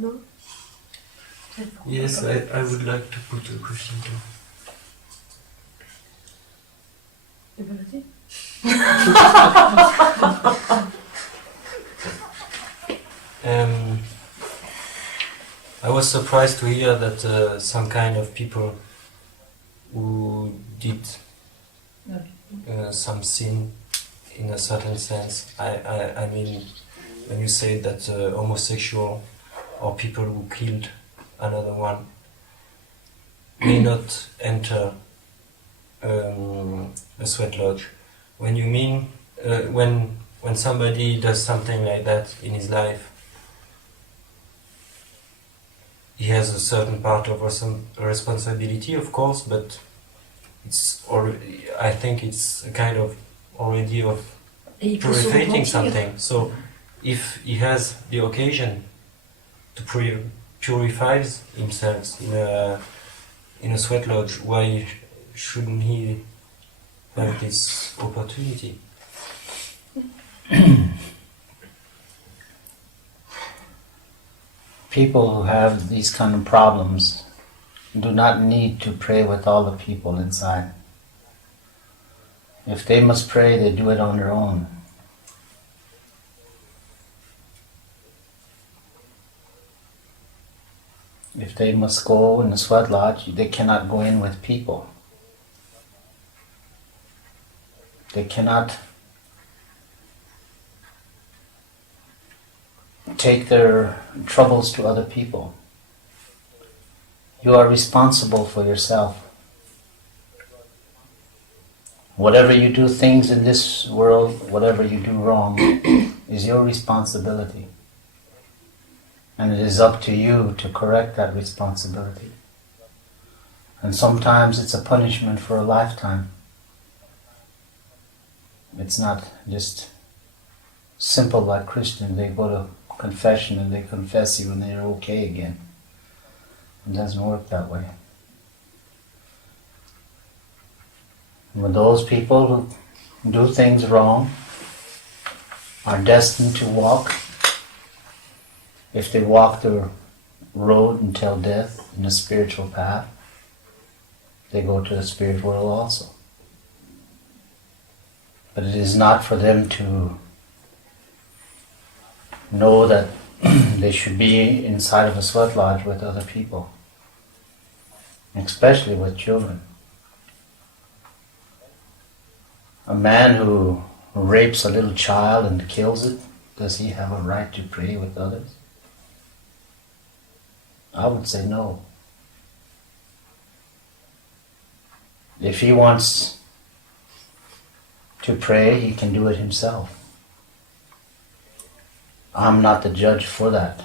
No? Yes, I would like to put a question too. I was surprised to hear that some kind of people who did some sin in a certain sense. I mean, when you say that homosexual or people who killed another one may not enter a sweat lodge. When you mean when somebody does something like that in his life, he has a certain part of responsibility, of course, but I think it's a kind of already of purifying something. So if he has the occasion to purify himself in a sweat lodge, why shouldn't he have this opportunity? People who have these kind of problems do not need to pray with all the people inside. If they must pray, they do it on their own. If they must go in the sweat lodge, they cannot go in with people. They cannot take their troubles to other people. You are responsible for yourself. Whatever you do, things in this world, whatever you do wrong, is your responsibility. And it is up to you to correct that responsibility. And sometimes it's a punishment for a lifetime. It's not just simple like Christian. They go to confession and they confess you and they're okay again. It doesn't work that way. When those people who do things wrong are destined to walk, if they walk the road until death in the spiritual path, they go to the spirit world also. But it is not for them to know that they should be inside of a sweat lodge with other people, especially with children. A man who rapes a little child and kills it, does he have a right to pray with others? I would say no. If he wants to pray, he can do it himself. I'm not the judge for that.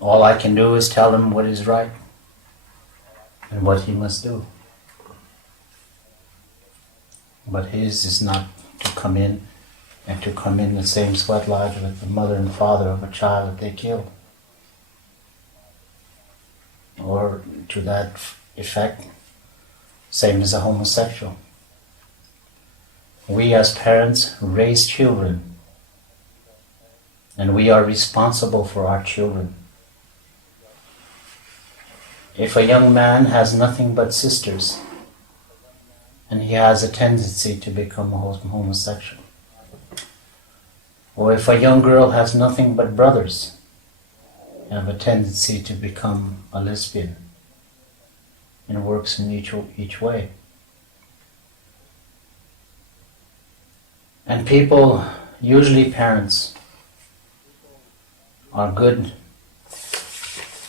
All I can do is tell him what is right and what he must do. But his is not to come in and to come in the same sweat lodge with the mother and father of a child that they killed. Or to that effect, same as a homosexual. We as parents raise children, and we are responsible for our children. If a young man has nothing but sisters, and he has a tendency to become a homosexual, or if a young girl has nothing but brothers, and have a tendency to become a lesbian, and works in each way. And people, usually parents, are good.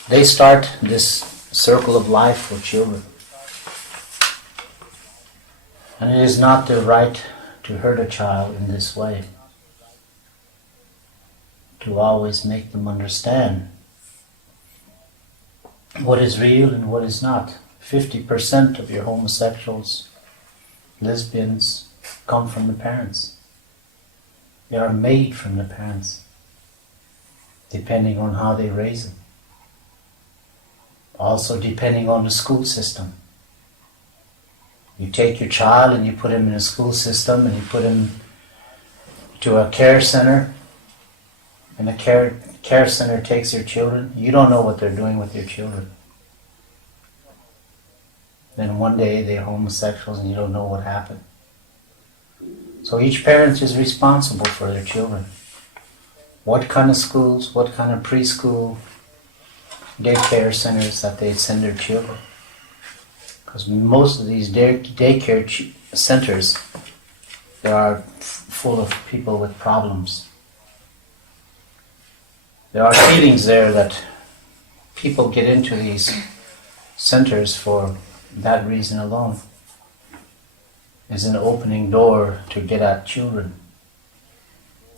They start this circle of life for children. And it is not their right to hurt a child in this way, to always make them understand what is real and what is not. 50% of your homosexuals, lesbians, come from the parents. They are made from the parents, depending on how they raise them. Also depending on the school system. You take your child and you put him in a school system and you put him to a care center, and the care center takes your children, you don't know what they're doing with your children. Then one day they're homosexuals and you don't know what happened. So each parent is responsible for their children. What kind of schools, what kind of preschool, daycare centers that they send their children. Because most of these daycare centers, they are full of people with problems. There are feelings there that people get into these centers for that reason alone. Is an opening door to get at children.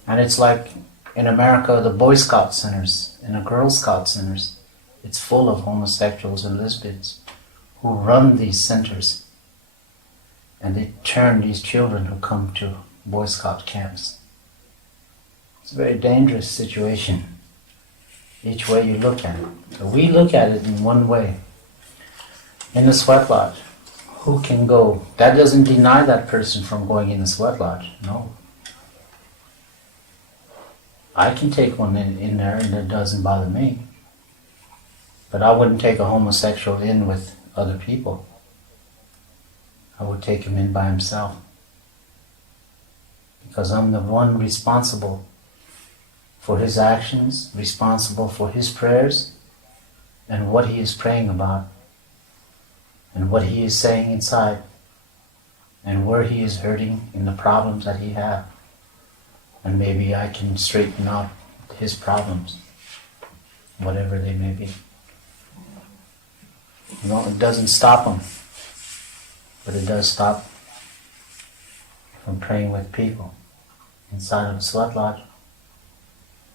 And it's like in America, the Boy Scout centers and the Girl Scout centers, it's full of homosexuals and lesbians who run these centers. And they turn these children who come to Boy Scout camps. It's a very dangerous situation, each way you look at it. So we look at it in one way. In the sweat lodge, who can go? That doesn't deny that person from going in the sweat lodge, no. I can take one in there and it doesn't bother me. But I wouldn't take a homosexual in with other people. I would take him in by himself. Because I'm the one responsible for his actions, responsible for his prayers, and what he is praying about, and what he is saying inside, and where he is hurting in the problems that he has. And maybe I can straighten out his problems, whatever they may be. You know, it doesn't stop him, but it does stop from praying with people inside of a sweat lodge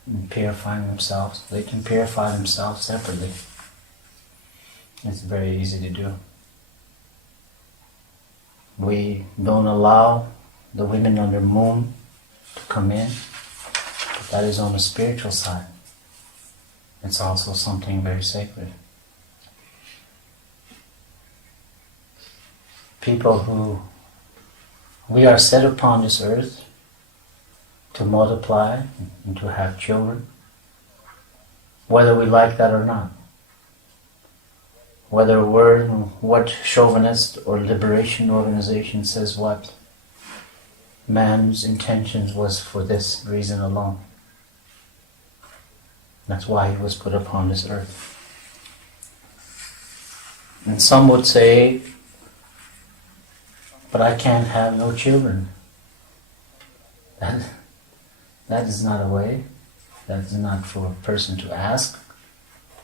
and purifying themselves. They can purify themselves separately. It's very easy to do. We don't allow the women on their moon to come in, but that is on the spiritual side. It's also something very sacred. People who we are set upon this earth to multiply and to have children, whether we like that or not. Whether we're what chauvinist or liberation organization says what, man's intentions was for this reason alone. That's why he was put upon this earth. And some would say, but I can't have no children. That is not a way. That is not for a person to ask.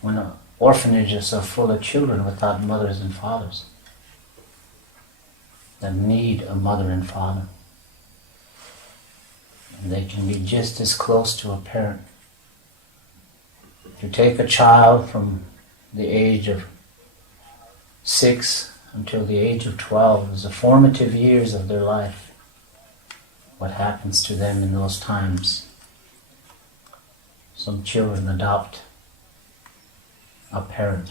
When orphanages are full of children without mothers and fathers that need a mother and father. And they can be just as close to a parent. If you take a child from the age of 6 until the age of 12, is the formative years of their life. What happens to them in those times? Some children adopt a parent.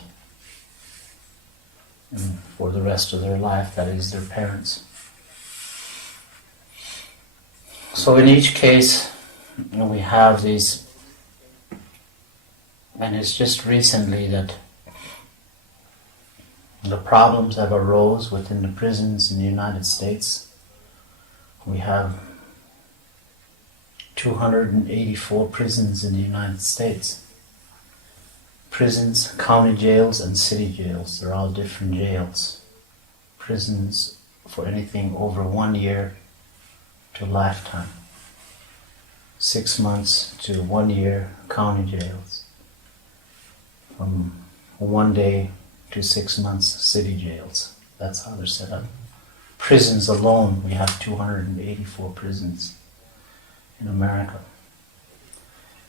And for the rest of their life, that is their parents. So in each case, we have these, and it's just recently that the problems have arose within the prisons in the United States. We have 284 prisons in the United States. Prisons, county jails, and city jails. They're all different jails. Prisons for anything over 1 year to lifetime. 6 months to 1 year county jails. From 1 day to 6 months city jails. That's how they're set up. Prisons alone, we have 284 prisons in America.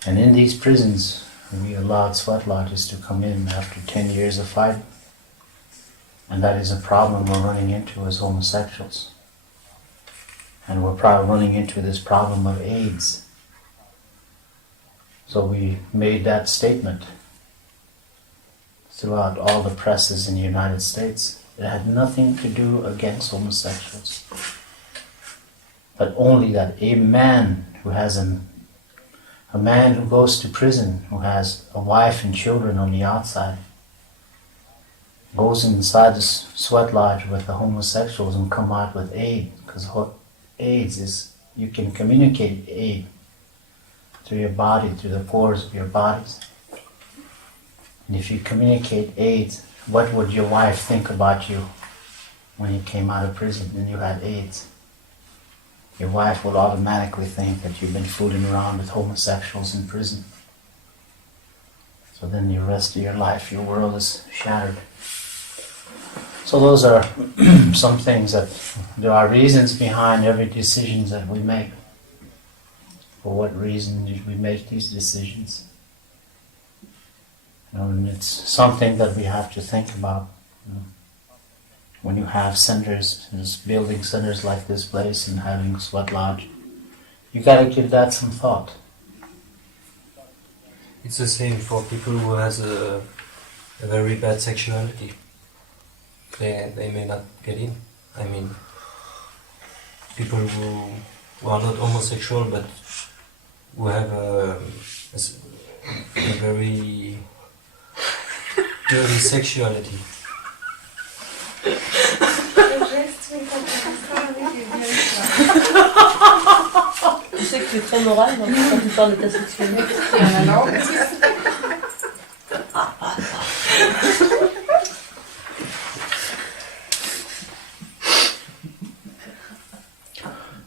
And in these prisons, we allowed sweat lodges to come in after 10 years of fighting. And that is a problem we're running into as homosexuals. And we're probably running into this problem of AIDS. So we made that statement throughout all the presses in the United States. It had nothing to do against homosexuals, but only that a man who has a A man who goes to prison, who has a wife and children on the outside, goes inside the sweat lodge with the homosexuals and come out with AIDS, because AIDS is, you can communicate AIDS through your body, through the pores of your bodies. And if you communicate AIDS, what would your wife think about you when you came out of prison and you had AIDS? Your wife will automatically think that you've been fooling around with homosexuals in prison. So then the rest of your life, your world is shattered. So those are some things that there are reasons behind every decision that we make. For what reason did we make these decisions? And it's something that we have to think about. When you have centers, building centers like this place and having a sweat lodge, you got to give that some thought. It's the same for people who has a very bad sexuality. They may not get in. I mean, people who are not homosexual but who have a very dirty sexuality. Tu sais que tu es très moral quand tu parles de ta sexualité.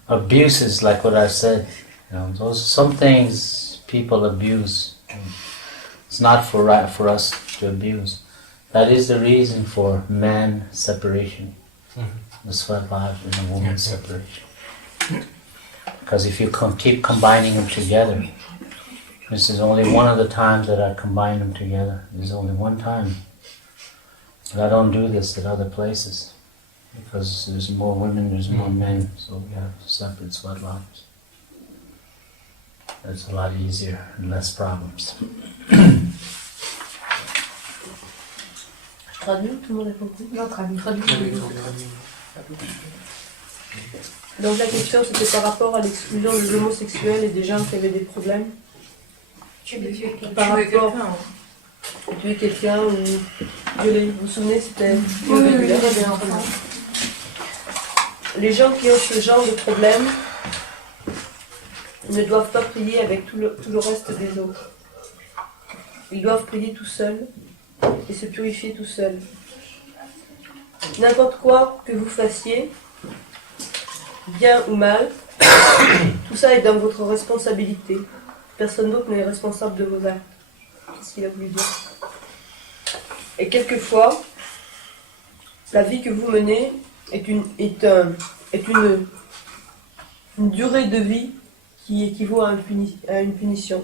Abuse is like what I said. Some things people abuse. It's not for us to abuse. That is the reason for man separation, the sweat lodge and the woman separation. Because if you keep combining them together, this is only one of the times that I combine them together. There's only one time. But I don't do this at other places. Because there's more women, there's more men, so we have separate sweat lodges. It's a lot easier and less problems. Traduit, tout le monde a compris? Non, traduit. Donc la question c'était par rapport à l'exclusion des homosexuels et des gens qui avaient des problèmes. Par rapport à tuer quelqu'un ou violer. Vous vous souvenez, c'était irrégulier. Les gens qui ont ce genre de problème ne doivent pas prier avec tout le reste des autres. Ils doivent prier tout seuls et se purifier tout seuls. N'importe quoi que vous fassiez, bien ou mal, tout ça est dans votre responsabilité. Personne d'autre n'est responsable de vos actes. Qu'est-ce qu'il a voulu dire? Et quelquefois, la vie que vous menez est une durée de vie qui équivaut à une punition.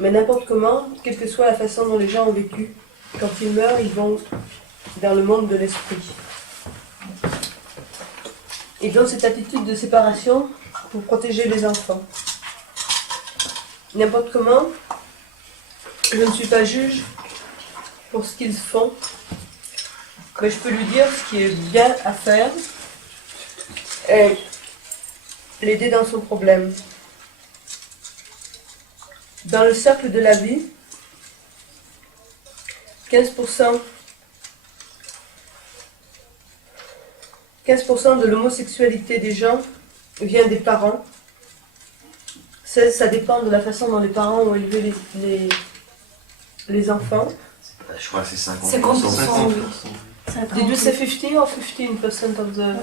Mais n'importe comment, quelle que soit la façon dont les gens ont vécu, quand ils meurent, ils vont dans le monde de l'esprit. Et donc cette attitude de séparation pour protéger les enfants. N'importe comment, je ne suis pas juge pour ce qu'ils font, mais je peux lui dire ce qui est bien à faire et l'aider dans son problème. Dans le cercle de la vie, 15% de l'homosexualité des gens vient des parents. Ça dépend de la façon dont les parents ont élevé les enfants. Je crois que c'est 50%. 50%. Did you say 50 or 15% of the...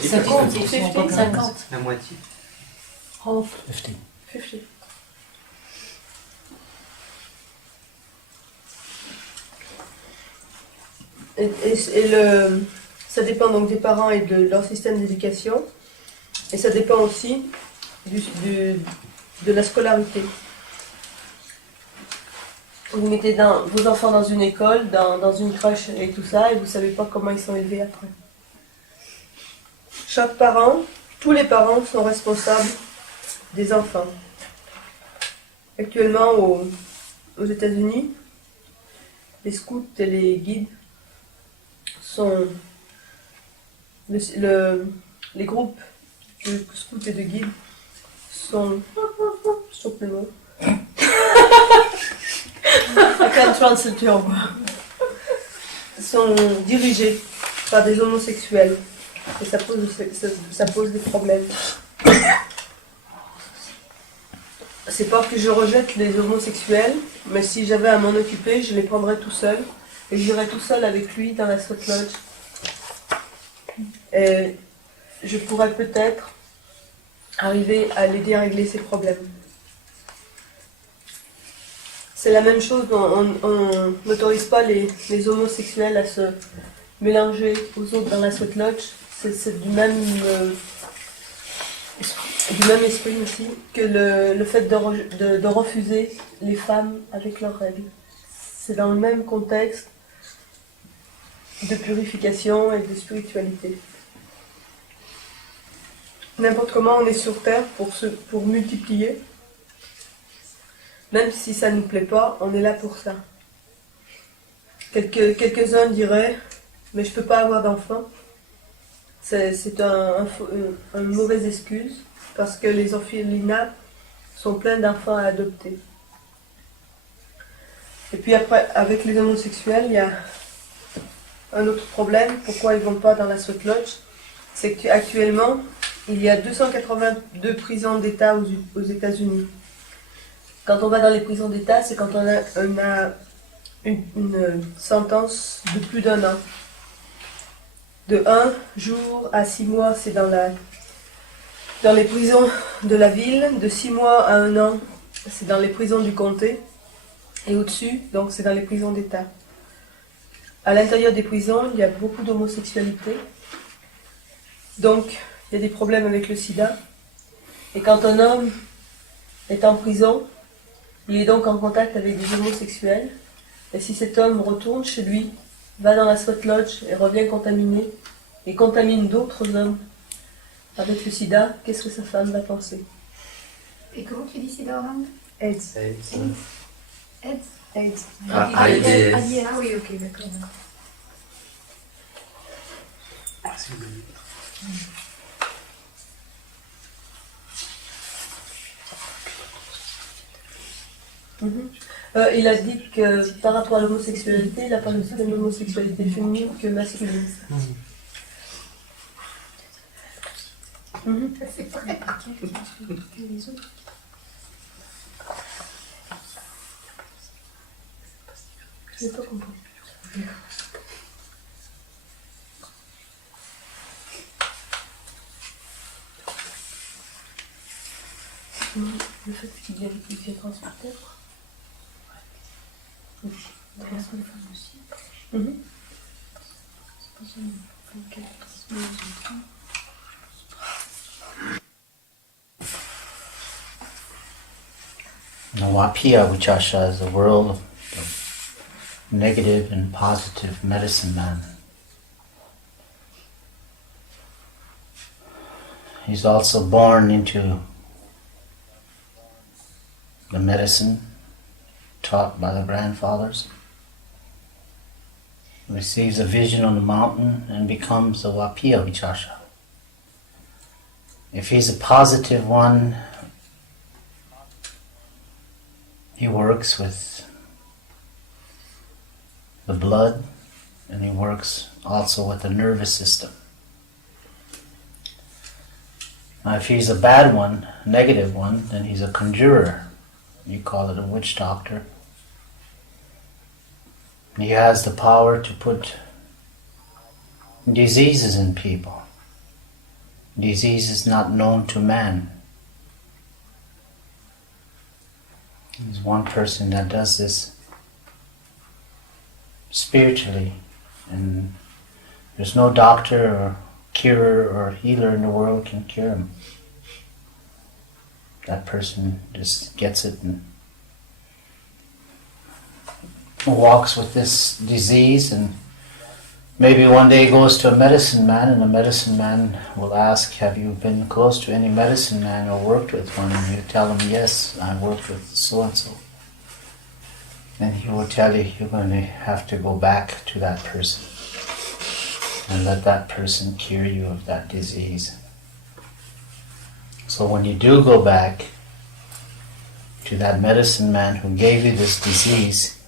50. La moitié. Half. 50. 50. Ça dépend donc des parents et de leur système d'éducation. Et ça dépend aussi de la scolarité. Vous mettez vos enfants dans une école, dans une crèche et tout ça, et vous ne savez pas comment ils sont élevés après. Chaque parent, tous les parents sont responsables des enfants. Actuellement, aux États-Unis, les scouts et les guides sont... les groupes de scouts et de guides sont plus longs. I can translate your word. Sont dirigés par des homosexuels. Et ça pose des problèmes. C'est pas que je rejette les homosexuels, mais si j'avais à m'en occuper, je les prendrais tout seul. Et j'irais tout seul avec lui dans la Sweat Lodge. Et je pourrais peut-être arriver à l'aider à régler ses problèmes. C'est la même chose, on n'autorise pas les homosexuels à se mélanger aux autres dans la Sweat Lodge. C'est du même esprit aussi que le fait de refuser les femmes avec leurs règles. C'est dans le même contexte de purification et de spiritualité. N'importe comment on est sur Terre pour multiplier. Même si ça ne nous plaît pas, on est là pour ça. Quelques-uns diraient, mais je ne peux pas avoir d'enfants. C'est une mauvaise excuse, parce que les orphelinats sont pleins d'enfants à adopter. Et puis après, avec les homosexuels, il y a un autre problème. Pourquoi ils ne vont pas dans la Sweat Lodge? C'est qu'actuellement, il y a 282 prisons d'État aux États-Unis. Quand on va dans les prisons d'État, c'est quand on a une sentence de plus d'1 an. De 1 jour à 6 mois, c'est dans les prisons de la ville. De 6 mois à 1 an, c'est dans les prisons du comté. Et au-dessus, donc c'est dans les prisons d'État. À l'intérieur des prisons, il y a beaucoup d'homosexualité. Donc, il y a des problèmes avec le sida. Et quand un homme est en prison, il est donc en contact avec des homosexuels. Et si cet homme retourne chez lui, va dans la Sweat Lodge et revient contaminé, et contamine d'autres hommes avec le sida, qu'est-ce que sa femme va penser? Et comment tu dis sida en langue? AIDS. AIDS. AIDS. Ah oui, ok, d'accord. Il a dit que par rapport à l'homosexualité, il a parlé aussi d'une homosexualité féminine que masculine. C'est vrai. Les autres. Je n'ai pas compris. Le fait qu'il y ait des transporteurs. Dans les femmes aussi. The Wapia Wicasa is a world of negative and positive medicine man. He's also born into the medicine taught by the grandfathers. Receives a vision on the mountain and becomes a Wapia Wicasa. If he's a positive one, he works with the blood, and he works also with the nervous system. Now, if he's a bad one, negative one, then he's a conjurer. You call it a witch doctor. He has the power to put diseases in people. Diseases not known to man. There's one person that does this spiritually, and there's no doctor or curer or healer in the world can cure him. That person just gets it and walks with this disease, and maybe one day goes to a medicine man, and the medicine man will ask, have you been close to any medicine man or worked with one? And you tell him, yes, I worked with so-and-so. Then he will tell you, you're going to have to go back to that person and let that person cure you of that disease. So when you do go back to that medicine man who gave you this disease,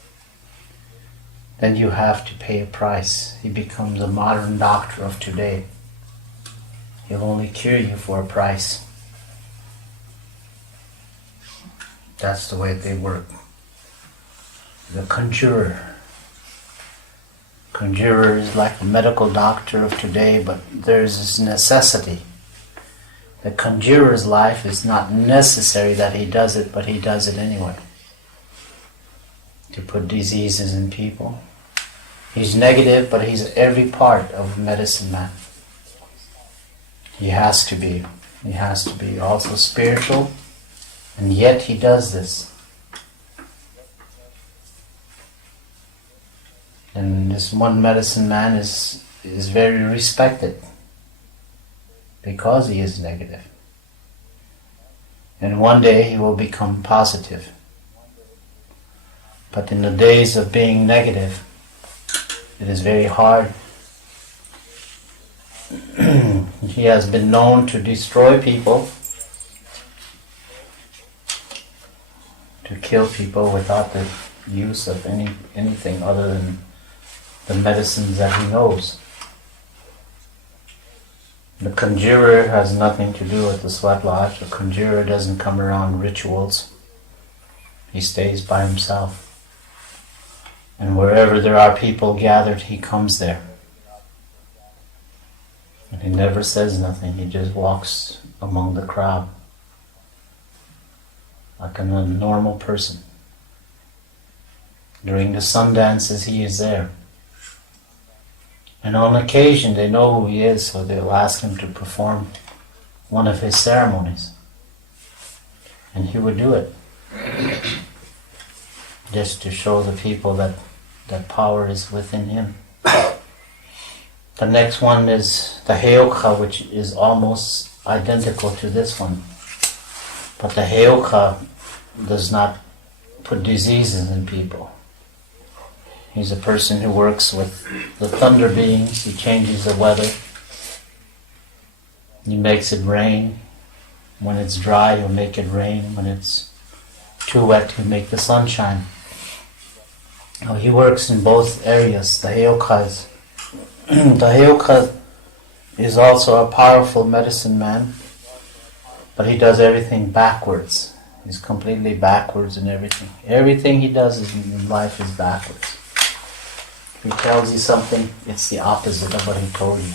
then you have to pay a price. He becomes a modern doctor of today. He'll only cure you for a price. That's the way they work. The conjurer. Conjurer is like a medical doctor of today, but there's this necessity. The conjurer's life is not necessary that he does it, but he does it anyway. To put diseases in people. He's negative, but he's every part of medicine man. He has to be. He has to be also spiritual, and yet he does this. And this one medicine man is very respected because he is negative. And one day he will become positive. But in the days of being negative, it is very hard. He has been known to destroy people, to kill people without the use of anything other than the medicines that he knows. The conjurer has nothing to do with the sweat lodge. The conjurer doesn't come around rituals. He stays by himself. And wherever there are people gathered, he comes there. And he never says nothing. He just walks among the crowd like a normal person. During the sun dances, he is there. And on occasion, they know who he is, so they'll ask him to perform one of his ceremonies. And he would do it. Just to show the people that power is within him. The next one is the Heokha, which is almost identical to this one. But the Heokha does not put diseases in people. He's a person who works with the thunder beings. He changes the weather. He makes it rain. When it's dry, he'll make it rain. When it's too wet, he'll make the sun shine. Now, he works in both areas. The Heokha is also a powerful medicine man, but he does everything backwards. He's completely backwards in everything. Everything he does in life is backwards. If he tells you something, it's the opposite of what he told you.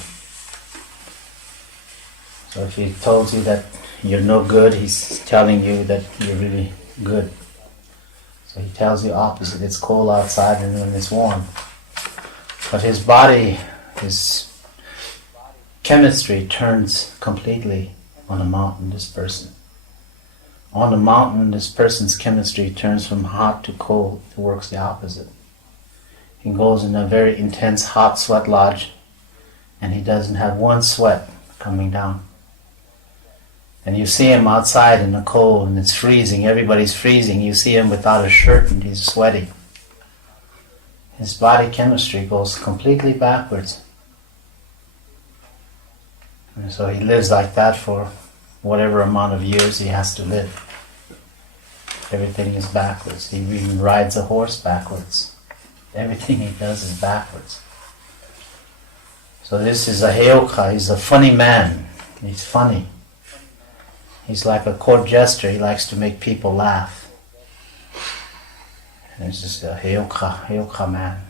So if he told you that you're no good, he's telling you that you're really good. So he tells you opposite. It's cold outside and when it's warm. But his body, his chemistry turns completely on the mountain, this person. On the mountain, this person's chemistry turns from hot to cold. It works the opposite. He goes in a very intense hot sweat lodge and he doesn't have one sweat coming down. And you see him outside in the cold and it's freezing, everybody's freezing. You see him without a shirt and he's sweaty. His body chemistry goes completely backwards. And so he lives like that for whatever amount of years he has to live. Everything is backwards. He even rides a horse backwards. Everything he does is backwards. So this is a Heokha. He's a funny man. He's funny. He's like a court jester. He likes to make people laugh. And it's just a Heokha man.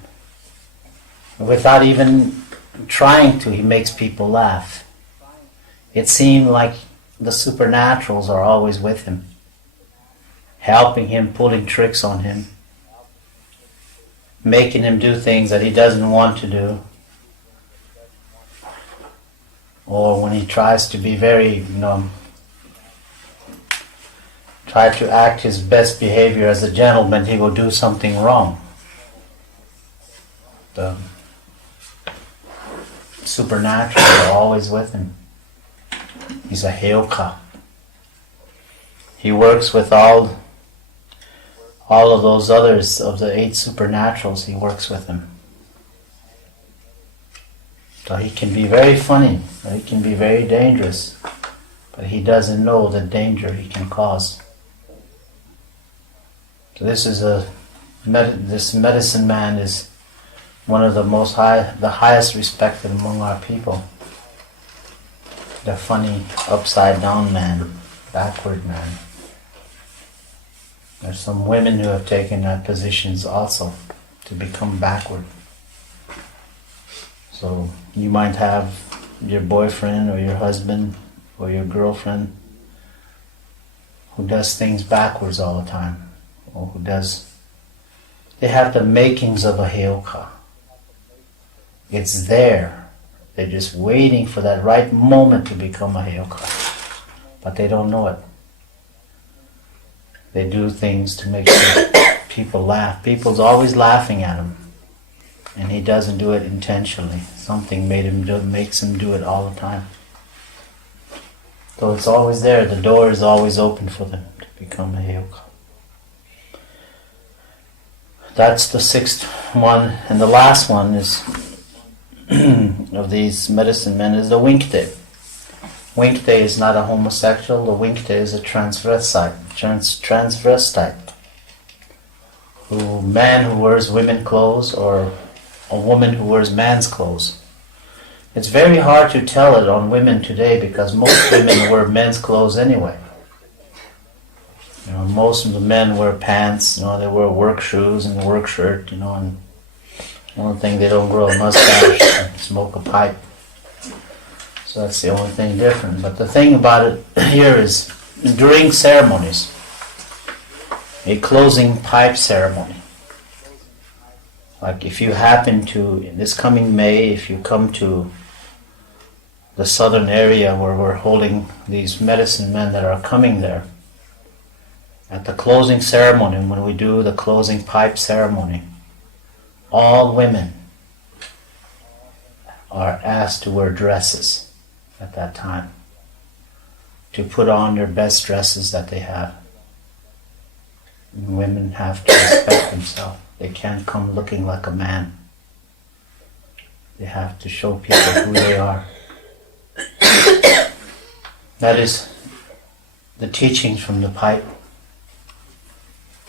Without even trying to, he makes people laugh. It seemed like the supernaturals are always with him, helping him, pulling tricks on him, making him do things that he doesn't want to do. Or when he tries to be very, try to act his best behavior as a gentleman, he will do something wrong. The supernatural are always with him. He's a Heokha. He works with all of those others of the 8 supernaturals. He works with them. So he can be very funny, or he can be very dangerous, but he doesn't know the danger he can cause. So this medicine man is one of the highest respected among our people. The funny upside down man, backward man. There's some women who have taken that positions also to become backward. So you might have your boyfriend or your husband or your girlfriend who does things backwards all the time, or they have the makings of a heyoka. It's there. They're just waiting for that right moment to become a heyoka, but they don't know it. They do things to make sure people laugh. People's always laughing at him, and he doesn't do it intentionally. Something makes him do it all the time. So it's always there. The door is always open for them to become a heyoka. That's the sixth one, and the last one is of these medicine men is the Winkte. Winkte is not a homosexual. The Winkte is a transvestite. Man who wears women clothes, or a woman who wears man's clothes. It's very hard to tell it on women today because most women wear men's clothes anyway. Most of the men wear pants, they wear work shoes and work shirt, and the only thing, they don't grow a mustache and smoke a pipe. So that's the only thing different. But the thing about it here is, during ceremonies, a closing pipe ceremony, like if you happen to, in this coming May, if you come to the southern area where we're holding these medicine men that are coming there, at the closing ceremony, when we do the closing pipe ceremony, all women are asked to wear dresses at that time, to put on their best dresses that they have. And women have to respect themselves. They can't come looking like a man. They have to show people who they are. That is the teachings from the pipe,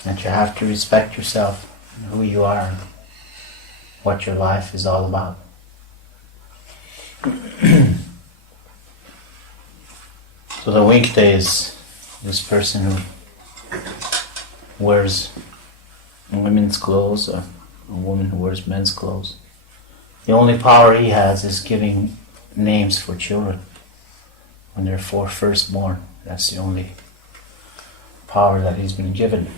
that you have to respect yourself, and who you are, and what your life is all about. So the Winkte is this person who wears women's clothes, or a woman who wears men's clothes. The only power he has is giving names for children when they're first born. That's the only power that he's been given.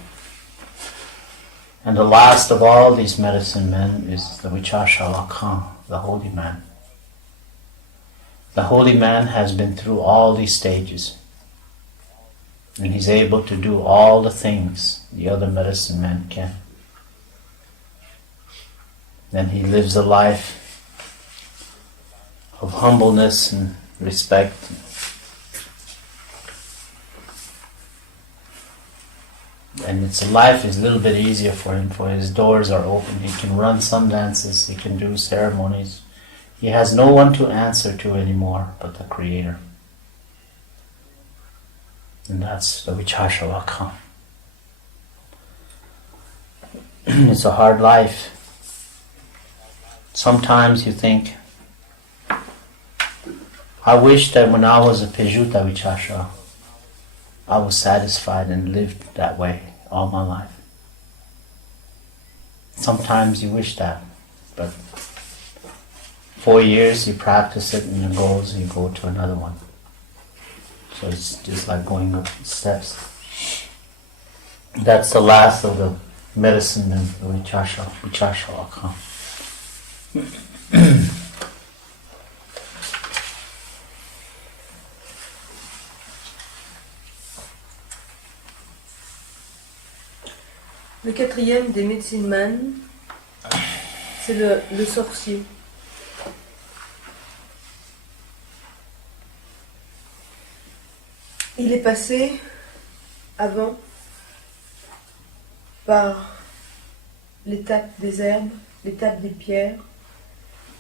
And the last of all these medicine men is the Wicasa Wakan, the holy man. The holy man has been through all these stages, and he's able to do all the things the other medicine men can. Then he lives a life of humbleness and respect. And life is a little bit easier for him, for his doors are open. He can run some dances, he can do ceremonies. He has no one to answer to anymore but the Creator. And that's the Wicasa Wakan. It's a hard life. Sometimes you think, I wish that when I was a Pejuta Wicasa, I was satisfied and lived that way all my life. Sometimes you wish that, but 4 years you practice it and you go to another one. So it's just like going up steps. That's the last of the medicine and the Wicasa Wakan. Le quatrième des medicine man, c'est le sorcier. Il est passé avant par l'étape des herbes, l'étape des pierres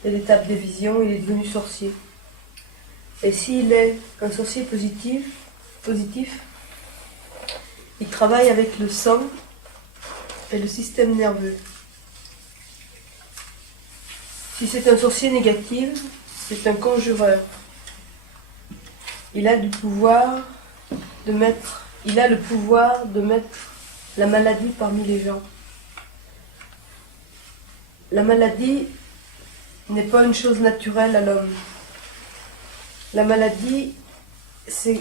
et l'étape des visions. Il est devenu sorcier. Et s'il est un sorcier positif, il travaille avec le sang et le système nerveux. Si c'est un sorcier négatif, c'est un conjureur. Il a le pouvoir de mettre la maladie parmi les gens. La maladie n'est pas une chose naturelle à l'homme. La maladie, c'est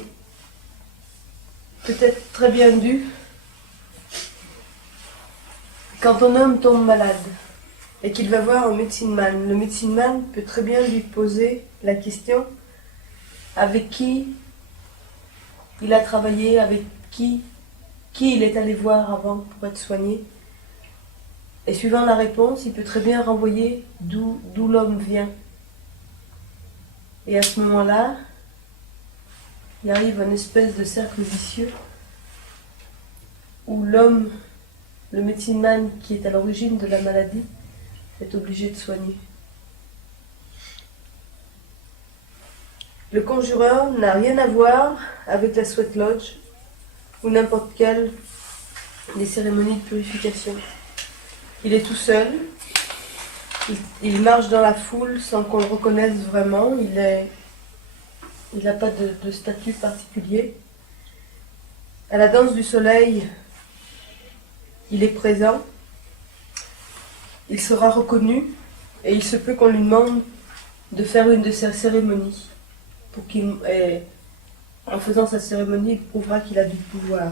peut-être très bien dû quand un homme tombe malade et qu'il va voir un médecin man. Le médecin man peut très bien lui poser la question avec qui il a travaillé, avec qui il est allé voir avant pour être soigné. Et suivant la réponse, il peut très bien renvoyer d'où l'homme vient. Et à ce moment-là, il arrive une espèce de cercle vicieux où l'homme, le médecin man qui est à l'origine de la maladie, est obligé de soigner. Le conjureur n'a rien à voir avec la sweat lodge ou n'importe quelle des cérémonies de purification. Il est tout seul, il marche dans la foule sans qu'on le reconnaisse vraiment, il n'a pas de statut particulier. À la danse du soleil, il est présent, il sera reconnu et il se peut qu'on lui demande de faire une de ses cérémonies. En faisant sa cérémonie, il prouvera qu'il a du pouvoir.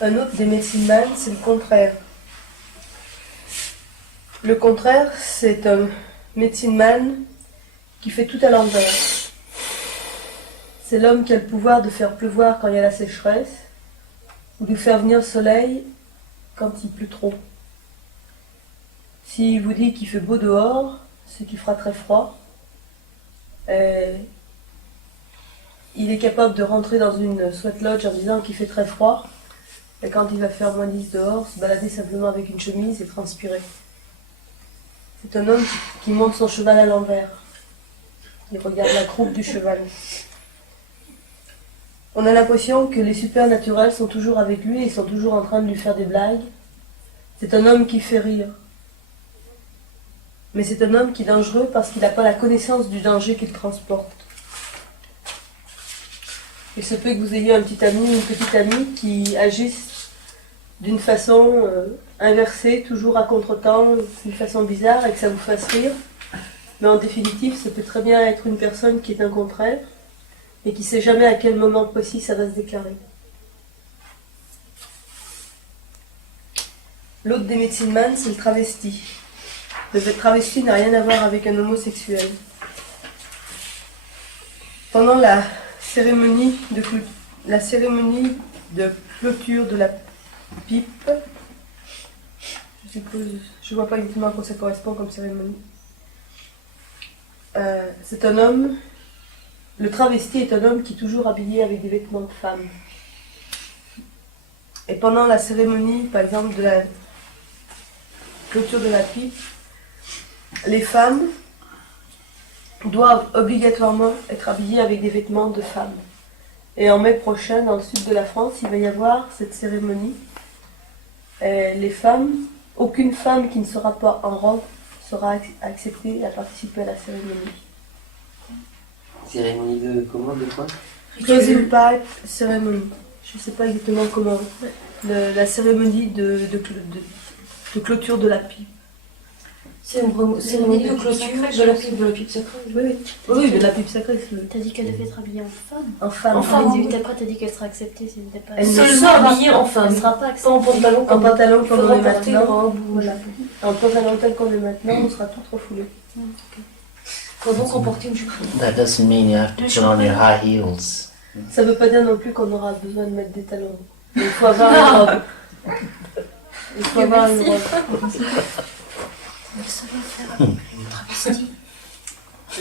Un autre des médecins man, c'est le contraire. Le contraire, c'est un médecin man qui fait tout à l'envers. C'est l'homme qui a le pouvoir de faire pleuvoir quand il y a la sécheresse ou de faire venir le soleil quand il pleut trop. S'il vous dit qu'il fait beau dehors, c'est qu'il fera très froid. Il est capable de rentrer dans une sweat lodge en disant qu'il fait très froid. Et quand il va faire moins 10 dehors, se balader simplement avec une chemise et transpirer. C'est un homme qui monte son cheval à l'envers. Il regarde la croupe du cheval. On a l'impression que les supernaturels sont toujours avec lui et sont toujours en train de lui faire des blagues. C'est un homme qui fait rire. Mais c'est un homme qui est dangereux parce qu'il n'a pas la connaissance du danger qu'il transporte. Il se peut que vous ayez un petit ami ou une petite amie qui agissent d'une façon inversée, toujours à contre-temps, d'une façon bizarre et que ça vous fasse rire. Mais en définitive, ça peut très bien être une personne qui est un contraire et qui ne sait jamais à quel moment précis ça va se déclarer. L'autre des médecins man, c'est le travesti. Le travesti n'a rien à voir avec un homosexuel. Pendant la cérémonie de clôture de la pipe, je ne vois pas exactement à quoi ça correspond comme cérémonie. C'est un homme, le travesti est un homme qui est toujours habillé avec des vêtements de femme. Et pendant la cérémonie, par exemple, de la clôture de la pipe, les femmes doivent obligatoirement être habillées avec des vêtements de femme. Et en mai prochain, dans le sud de la France, il va y avoir cette cérémonie. Et les femmes, aucune femme qui ne sera pas en robe sera acceptée à participer à la cérémonie. Cérémonie de comment, de quoi? Closing pipe ceremony. Je ne sais pas exactement comment. La cérémonie de clôture de la pipe. C'est une cérémonie de clôture de la pipe sacrée. Oui, de la pipe sacrée. T'as dit qu'elle devait être habillée en femme. En femme. Après, t'as dit qu'elle sera acceptée. Elle seulement habillée en femme. Elle ne sera pas acceptée. En pantalon comme on est maintenant. Voilà. En pantalon tel qu'on est maintenant, on sera tout refoulé. Faut donc emporter une jupe. That doesn't mean you have to put on your high heels. Ça ne veut pas dire non plus qu'on aura besoin de mettre des talons. Il faut avoir une robe. Il faut avoir une robe.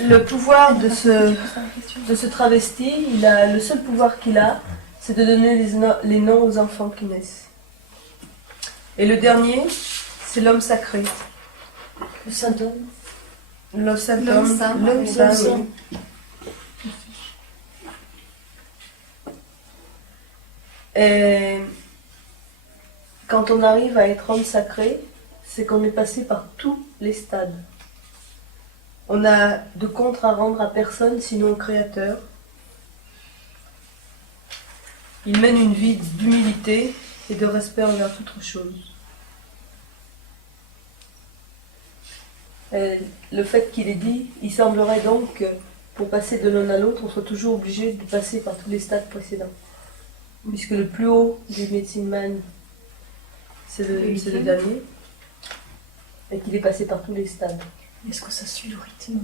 Le pouvoir de ce travesti, le seul pouvoir qu'il a, c'est de donner les noms aux enfants qui naissent. Et le dernier, c'est l'homme sacré. Le saint homme. L'homme saint. L'homme saint. Et quand on arrive à être homme sacré, c'est qu'on est passé par tous les stades. On n'a de compte à rendre à personne, sinon au Créateur. Il mène une vie d'humilité et de respect envers toute chose. Et le fait qu'il ait dit, il semblerait donc que pour passer de l'un à l'autre, on soit toujours obligé de passer par tous les stades précédents. Puisque le plus haut du medicine man, c'est le dernier, et qu'il est passé par tous les stades. Est-ce que ça suit le rythme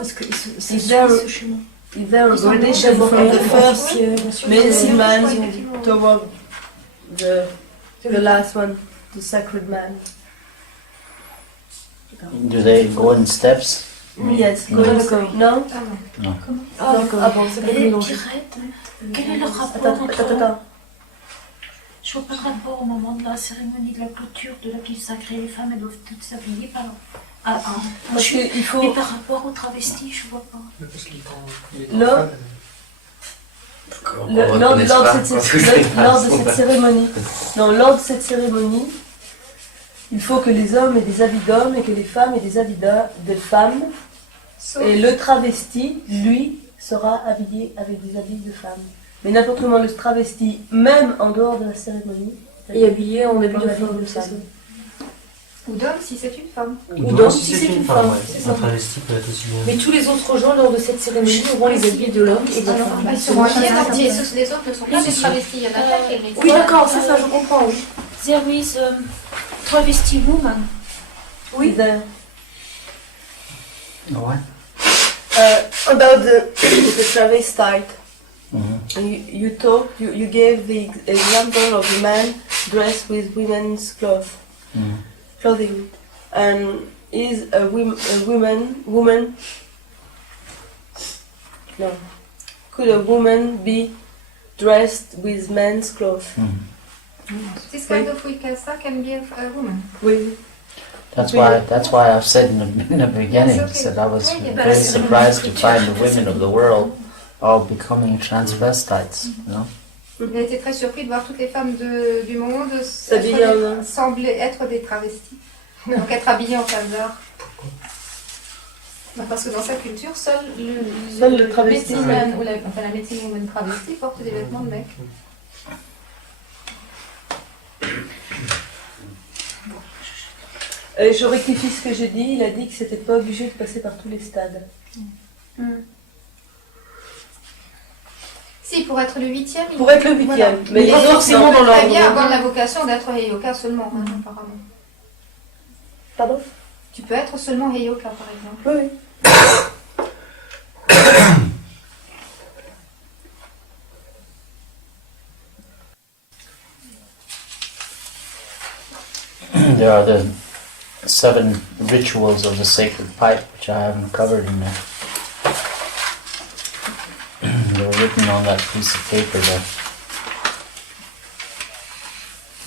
Est-ce que ça suit ce chemin? Is there a gradation from the first medicine man toward the last one, the sacred man? Do they go in steps? Yes, No. Non? No. Ah d'accord. Ah bon, c'est pas Et mélangé. quel est le rapport Attends. Je vois pas de rapport au moment de la cérémonie de la clôture de la pile sacrée. Les femmes, elles doivent toutes s'habiller par... Parce qu'il faut... Mais par rapport aux travestis, je vois pas. Lors de cette cérémonie, il faut que les hommes aient des habits d'hommes et que les femmes aient des habits de femmes. Et le travesti, lui, sera habillé avec des habits de femme. Mais n'importe comment le travesti, même en dehors de la cérémonie, Et habillé en habit de habit femme. Ou d'homme si c'est une femme. Ou donc si c'est une femme. Ouais. Un travesti peut être aussi bien. Mais tous les autres gens lors de cette cérémonie auront les habits de l'homme et de la femme. Ils seront habillés partis. Les autres ne sont pas des travestis. Il y en a plein qui les... Oui d'accord, c'est ça, je comprends, oui. There is a travesti woman. Oui. What? About the travestite, you gave the example of a man dressed with women's clothing, and is a woman? No. Could a woman be dressed with men's clothes? This kind of Wicasa can be a woman. Oui. That's why I've said in the beginning that I was very surprised to find the women of the world all becoming transvestites. You know? Il a été très surpris de voir toutes les femmes du monde sembler être des travestis. Donc être habillées en femme d'or. Parce que dans sa culture, seul le travesti man ou la medicine woman travesti porte des vêtements de mec. Je rectifie ce que j'ai dit, il a dit que c'était pas obligé de passer par tous les stades. Si, pour être le 8e. Pour être le 8e. Voilà. Mais les autres, forcément dans très bien l'ordre. avoir la vocation d'être Heyoka seulement, apparemment. Pardon? Tu peux être seulement Heyoka, par exemple. Oui. There are the 7 rituals of the sacred pipe, which I haven't covered in there. They're written on that piece of paper there.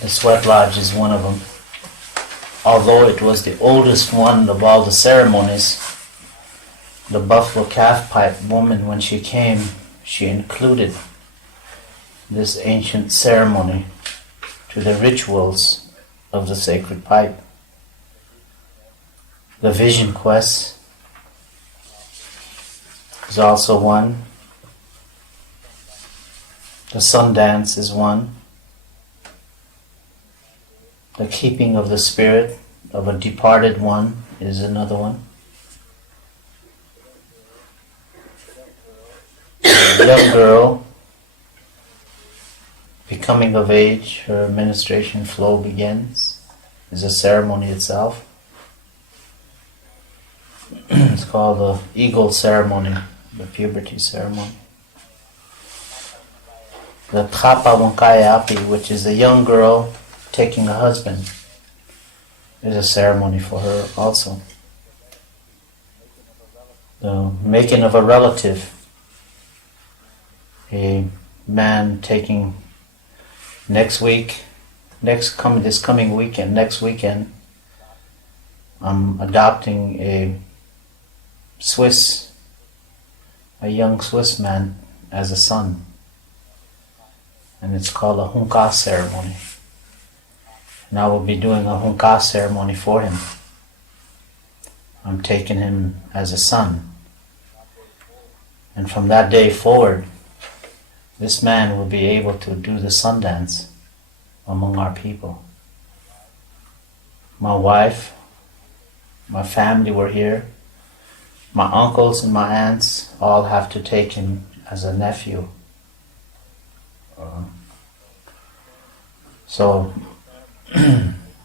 The sweat lodge is one of them. Although it was the oldest one of all the ceremonies, the buffalo calf pipe woman, when she came, she included this ancient ceremony to the rituals of the sacred pipe. The vision quest is also one. The sun dance is one. The keeping of the spirit of a departed one is another one. The young girl becoming of age, her menstruation flow begins, is a ceremony itself. It's called the eagle ceremony, the puberty ceremony. The Tahca Ushte, which is a young girl taking a husband, is a ceremony for her also. The making of a relative, a man taking this coming weekend, next weekend, I'm adopting a young Swiss man as a son. And it's called a Hunka ceremony. And I will be doing a Hunka ceremony for him. I'm taking him as a son. And from that day forward, this man will be able to do the sun dance among our people. My wife, my family were here. My uncles and my aunts all have to take him as a nephew. So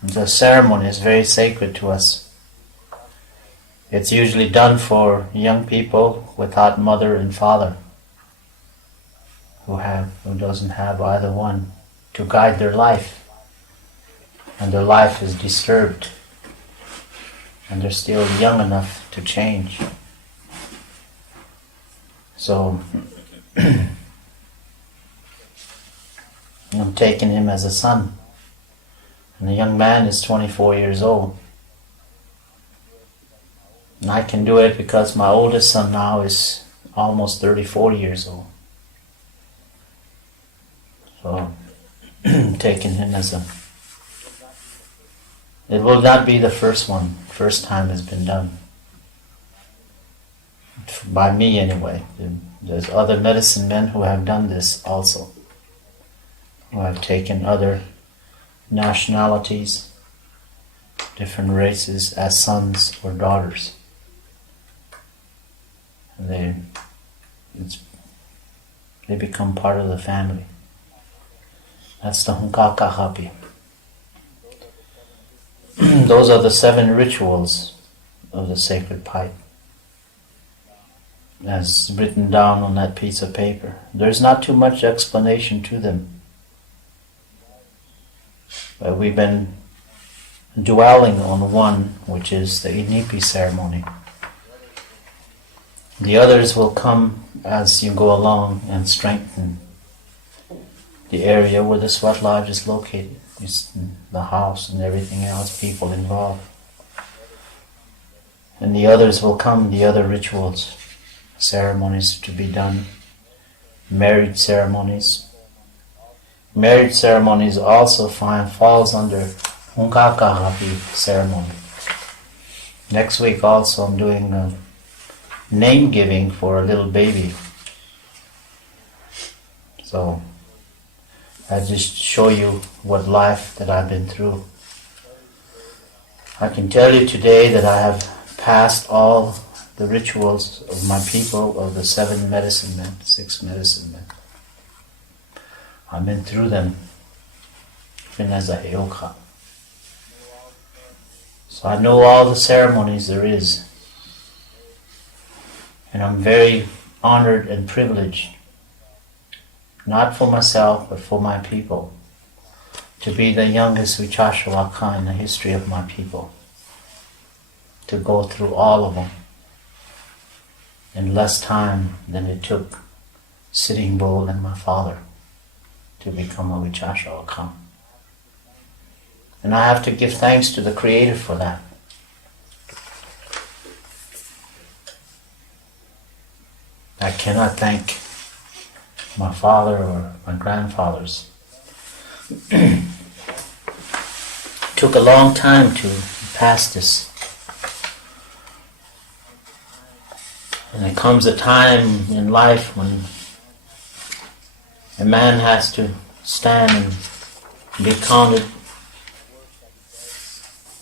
the ceremony is very sacred to us. It's usually done for young people without mother and father, who doesn't have either one to guide their life, and their life is disturbed, and they're still young enough to change. So I'm taking him as a son, and the young man is 24 years old. And I can do it because my oldest son now is almost 34 years old. So taking him as a... It will not be the first time has been done. By me anyway. There's other medicine men who have done this also, who have taken other nationalities, different races as sons or daughters. And they become part of the family. That's the Hunkaka Hapi. Those are the 7 rituals of the sacred pipe, as written down on that piece of paper. There's not too much explanation to them. But we've been dwelling on one, which is the INIPI ceremony. The others will come as you go along and strengthen the area where the sweat lodge is located. It's the house and everything else, people involved. And the others will come, the other rituals, ceremonies to be done, marriage ceremonies. Marriage ceremonies also falls under Hunkaka Hapi ceremony. Next week also I'm doing a name giving for a little baby. So I just show you what life that I've been through. I can tell you today that I have passed all the rituals of my people, of the 6 medicine men. I've been through them, even as a heoka. So I know all the ceremonies there is. And I'm very honored and privileged, not for myself, but for my people, to be the youngest Wicasa Wakan in the history of my people, to go through all of them in less time than it took Sitting Bull and my father to become a Wicasa Wakan. And I have to give thanks to the Creator for that. I cannot thank my father or my grandfathers. It took a long time to pass this. And there comes a time in life when a man has to stand and be counted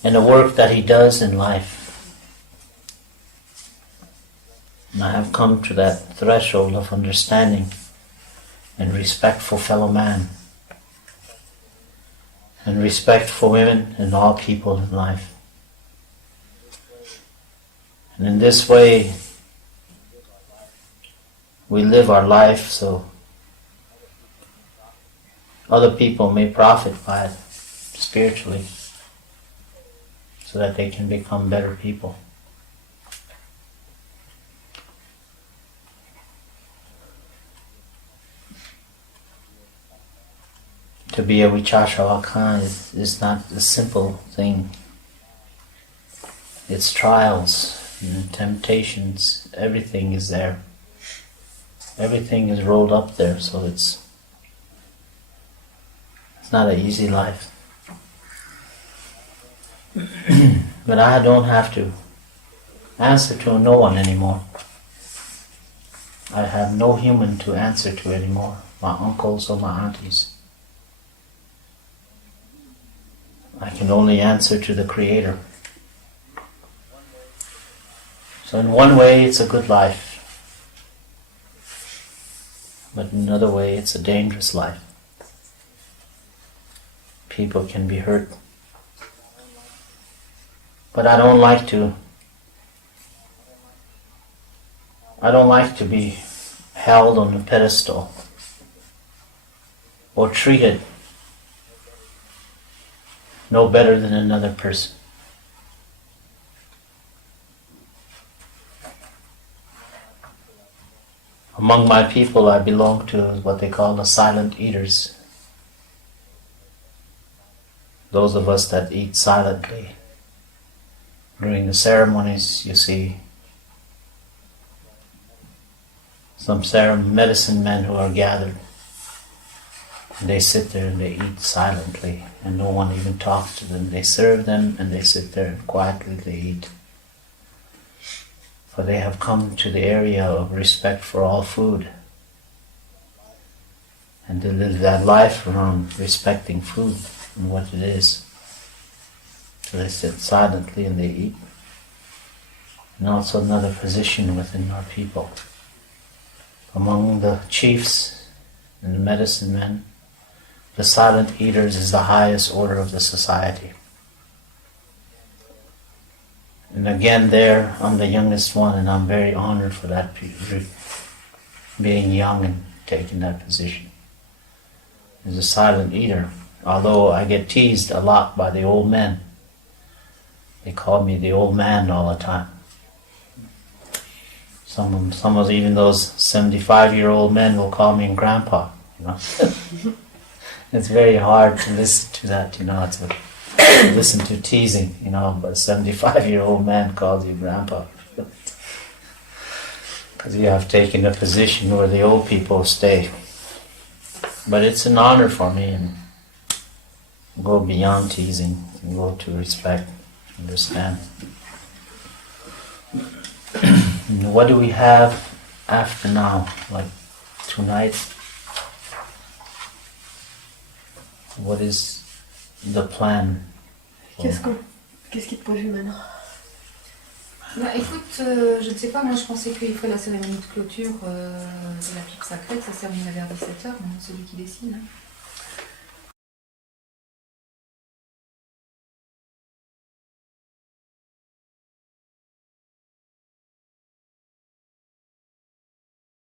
in the work that he does in life. And I have come to that threshold of understanding and respect for fellow man, and respect for women and all people in life. And in this way, we live our life so other people may profit by it spiritually, so that they can become better people. To be a Wicasa Wakan is not a simple thing. its trials and temptations, everything is there. Everything is rolled up there, so it's not an easy life. But I don't have to answer to no one anymore. I have no human to answer to anymore, my uncles or my aunties. I can only answer to the Creator. So in one way it's a good life, but in another way it's a dangerous life. People can be hurt. But I don't like to be held on a pedestal or treated no better than another person. Among my people, I belong to what they call the silent eaters. Those of us that eat silently. During the ceremonies, you see some medicine men who are gathered. And they sit there and they eat silently, and no one even talks to them. They serve them and they sit there and quietly they eat. For they have come to the area of respect for all food. And to live that life around respecting food and what it is. So they sit silently and they eat. And also another position within our people. Among the chiefs and the medicine men, the silent eaters is the highest order of the society. And again there, I'm the youngest one, and I'm very honored for that, being young and taking that position. As a silent eater, although I get teased a lot by the old men. They call me the old man all the time. Some of even those 75-year-old men will call me grandpa, you know. It's very hard to listen to that, you know, to listen to teasing, you know, but a 75-year-old man calls you grandpa. Because you have taken a position where the old people stay. But it's an honor for me, and go beyond teasing and go to respect, understand. What do we have after now, like tonight? What is the plan? Qu'est-ce qui est prévu maintenant? Bah, écoute, je ne sais pas, moi je pensais qu'il ferait la cérémonie de clôture de la pipe sacrée, que ça se termine vers 17h, celui qui décide. Hein.